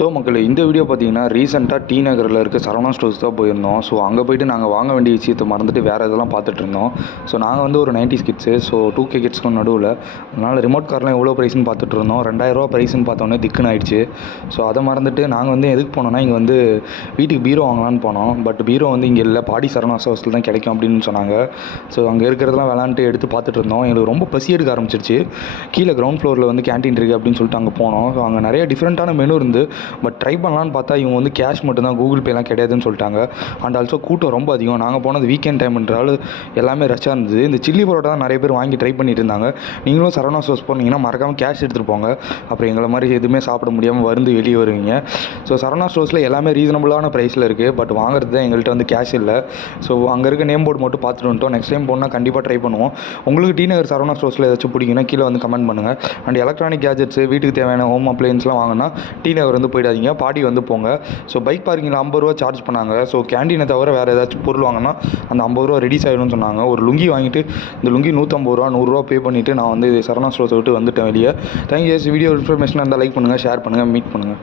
So மக்களே, இந்த video பார்த்தீங்கன்னா ரீசெண்டாக டி நகரில் இருக்க சரவணா ஸ்டோர்ஸ் தான் போயிருந்தோம். ஸோ அங்கே போய்ட்டு நாங்கள் வாங்க வேண்டிய விஷயத்தை மறந்துட்டு வேறு இதெல்லாம் பார்த்துட்டு இருந்தோம். ஸோ நாங்கள் வந்து ஒரு 90s கிட்ஸு, ஸோ 2K கிட்ஸ்க்கும் நடுவில். அதனால் ரிமோட் கார்லாம் எவ்வளோ ப்ரைஸ்னு பார்த்துட்டு இருந்தோம். ₹2000 ப்ரைஸ்னு பார்த்தோன்னே திக்குன்னு ஆயிடுச்சு. ஸோ அதை மறந்துட்டு நாங்கள் வந்து எதுக்கு போனோம்னா, இங்கே வந்து வீட்டுக்கு பீரோ வாங்கலான்னு போனோம். பட் பீரோ வந்து இங்கே இல்லை, பாடி சரவணா ஸ்டோர்ஸில் தான் கிடைக்கும் அப்படின்னு சொன்னாங்க. ஸோ அங்கே இருக்கிறதெல்லாம் விளாண்டுட்டு எடுத்து பார்த்துட்டு இருந்தோம். எங்களுக்கு ரொம்ப பசி எடுக்க ஆரம்பிச்சிருச்சு. கீழே கிரவுண்ட் ஃப்ளோரில் வந்து கேன்டீன் இருக்குது அப்படின்னு சொல்லிட்டு அங்கே போனோம். ஸோ அங்கே நிறைய டிஃப்ரெண்ட்டான மெனு இருந்து, பட் ட்ரை பண்ணலான்னு பார்த்தா இவங்க வந்து கேஷ் மட்டும்தான், கூகுள் பேலாம் கிடையாதுன்னு சொல்லிட்டாங்க. அண்ட் ஆல்சோ கூட்டம் ரொம்ப அதிகம். நாங்கள் போனது வீக்கெண்ட் டைம்ன்றாலும் எல்லாமே ரஷ்ஷாக இருந்தது. இந்த சில்லி பரோட்டா தான் நிறைய பேர் வாங்கி ட்ரை பண்ணிட்டு இருந்தாங்க. நீங்களும் சரவணா ஸ்டோர்ஸ் போனீங்கன்னா மறக்காமல் கேஷ் எடுத்துகிட்டு போங்க. அப்புறம் எங்களை மாதிரி எதுவுமே சாப்பிட முடியாமல் வந்து வெளியே வருவீங்க. ஸோ சரவணா ஸ்டோர்ஸில் எல்லாமே ரீசனபுளான ப்ரைஸில் இருக்குது. பட் வாங்குறது தான் எங்கள்கிட்ட வந்து கேஷ் இல்லை. ஸோ அங்கே இருக்க நேம் போர்டு மட்டும் பார்த்துட்டு வந்துட்டோம். நெக்ஸ்ட் டைம் போனால் கண்டிப்பாக ட்ரை பண்ணுவோம். உங்களுக்கு டி நகர் சரவணா ஸ்டோர்ஸில் ஏதாச்சும் பிடிக்குன்னா கீழே வந்து கமெண்ட் பண்ணுங்கள். அண்ட் எலக்ட்ரானிக் கேஜெட்ஸு, வீட்டுக்கு தேவையான ஹோம் அப்ளையன்ஸ்லாம் வாங்கினா டி நகர் வந்து போயிடாதீங்க, பாடி வந்து போங்க. ஸோ பைக் பார்க்கிங்கில் ₹50 சார்ஜ் பண்ணாங்க. ஸோ கேண்டீனை தவிர வேறு ஏதாச்சும் பொருள் வாங்கினா அந்த ₹50 ரெடியூஸ் ஆகிடும்னு சொன்னாங்க. ஒரு லுங்கி வாங்கிட்டு இந்த லுங்கி ₹150 ₹100 பே பண்ணிவிட்டு நான் வந்து சரவணா ஸ்டோர்ஸை விட்டு வந்துட்டேன் வெளியே. தேங்க்யூ. வீடியோ இன்ஃபர்மேஷனாக இருந்தால் லைக் பண்ணுங்கள், ஷேர் பண்ணுங்கள், மீட் பண்ணுங்கள்.